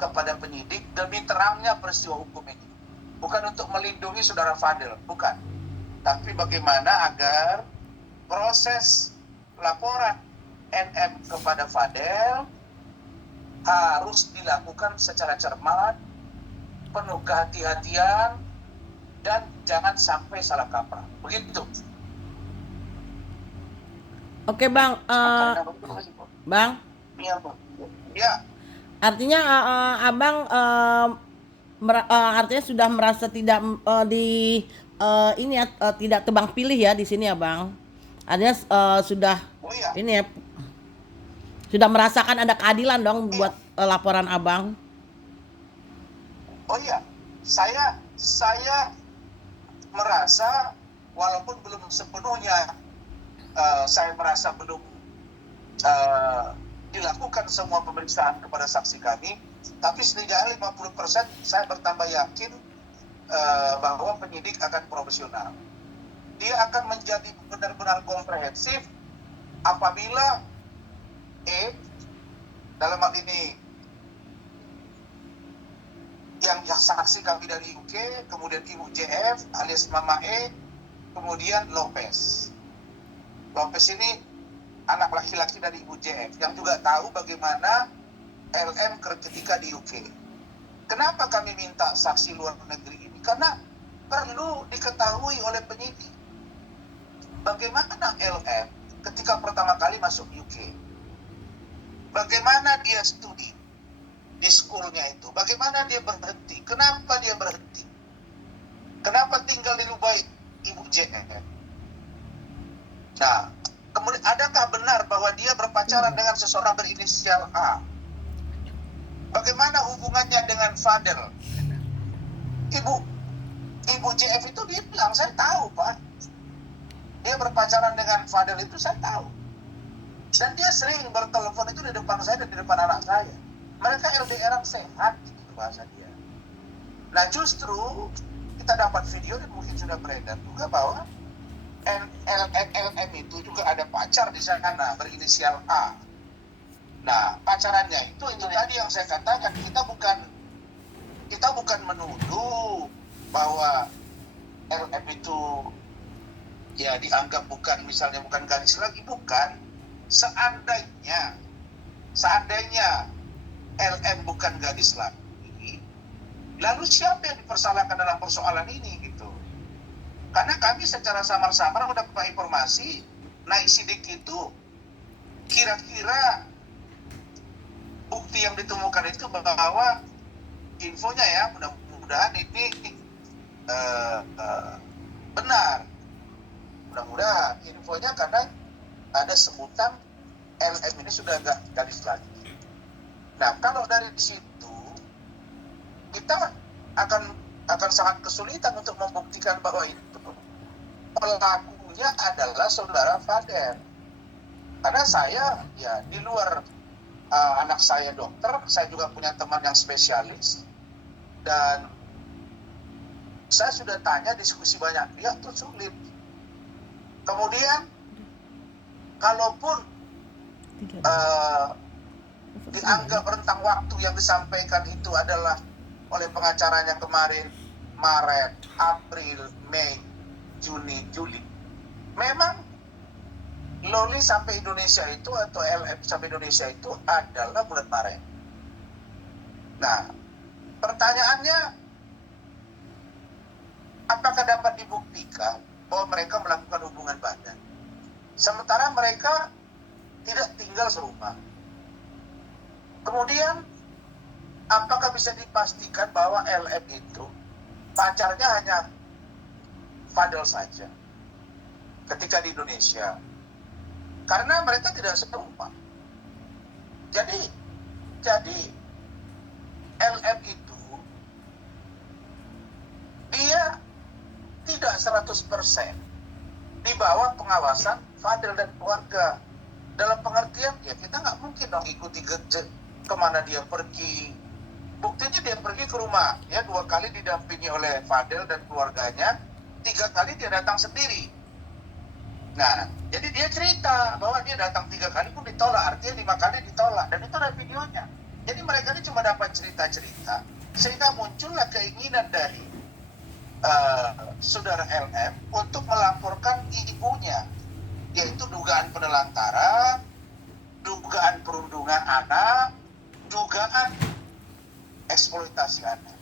kepada penyidik demi terangnya peristiwa hukum ini. Bukan untuk melindungi saudara Fadel, bukan. Tapi bagaimana agar proses laporan NM kepada Fadel harus dilakukan secara cermat, penuh kehati-hatian, dan jangan sampai salah kaprah. Begitu. Oke Bang, Bang, Iya, Bang. Ya, artinya Abang artinya sudah merasa tidak ini ya, tidak tebang pilih ya di sini ya Bang. Artinya sudah oh iya, ini ya, sudah merasakan ada keadilan dong iya. buat laporan Abang. Oh iya, saya merasa walaupun belum sepenuhnya saya merasa belum dilakukan semua pemeriksaan kepada saksi kami, tapi setidaknya 50% saya bertambah yakin bahwa penyidik akan profesional. Dia akan menjadi benar-benar komprehensif apabila dalam hal ini yang saksi kami dari UK, kemudian Ibu JF alias Mama kemudian Lopez. Lopez ini anak laki-laki dari Ibu JF yang juga tahu bagaimana LM ketika di UK. Kenapa kami minta saksi luar negeri ini? Karena perlu diketahui oleh penyidik bagaimana LM ketika pertama kali masuk UK. Bagaimana dia studi di schoolnya itu, bagaimana dia berhenti, kenapa dia berhenti, kenapa tinggal di Dubai Ibu JF. Nah, kemudian adakah benar bahwa dia berpacaran dengan seseorang berinisial A? Bagaimana hubungannya dengan Fadel? Ibu JF itu dia bilang, saya tahu Pak, dia berpacaran dengan Fadel itu saya tahu, dan dia sering bertelepon itu di depan saya dan di depan anak saya. Mereka LDR sehat, gitu bahasa dia. Nah justru kita dapat video dan mungkin sudah beredar juga bahwa LM itu juga ada pacar di sana berinisial A. Nah pacarannya itu tadi yang saya katakan, kita bukan menuduh bahwa LM itu ya dianggap bukan gadis lagi, bukan. Seandainya LM bukan gadis lagi, lalu siapa yang dipersalahkan dalam persoalan ini gitu? Karena kami secara samar-samar mendapat informasi naik sidik itu kira-kira bukti yang ditemukan itu bahwa infonya ya mudah-mudahan ini benar, mudah-mudahan infonya, karena ada sebutan LM ini sudah nggak gadis lagi. Nah, kalau dari situ kita akan sangat kesulitan untuk membuktikan bahwa itu pelakunya adalah saudara Fadel. Karena saya ya di luar anak saya dokter, saya juga punya teman yang spesialis, dan saya sudah tanya, diskusi banyak pihak itu sulit. Kemudian kalaupun dianggap rentang waktu yang disampaikan itu adalah oleh pengacaranya kemarin Maret, April, Mei, Juni, Juli, memang Loli sampai Indonesia itu atau LM sampai Indonesia itu adalah bulan Maret. Nah, pertanyaannya, apakah dapat dibuktikan bahwa mereka melakukan hubungan badan sementara mereka tidak tinggal serumah? Kemudian, apakah bisa dipastikan bahwa LM itu pacarnya hanya Fadel saja ketika di Indonesia? Karena mereka tidak serumah. Jadi LM itu dia tidak 100% di bawah pengawasan Fadel dan keluarga. Dalam pengertian, ya kita nggak mungkin dong ikuti kemana dia pergi. Buktinya dia pergi ke rumah, ya 2 kali didampingi oleh Fadel dan keluarganya, 3 kali dia datang sendiri. Nah, jadi dia cerita bahwa dia datang 3 kali pun ditolak, artinya 5 kali ditolak, dan itu ada videonya. Jadi mereka ini cuma dapat cerita-cerita, sehingga muncullah keinginan dari saudara LM untuk melaporkan ibunya, yaitu dugaan penelantaran, dugaan perundungan anak, dugaan eksploitasi anak.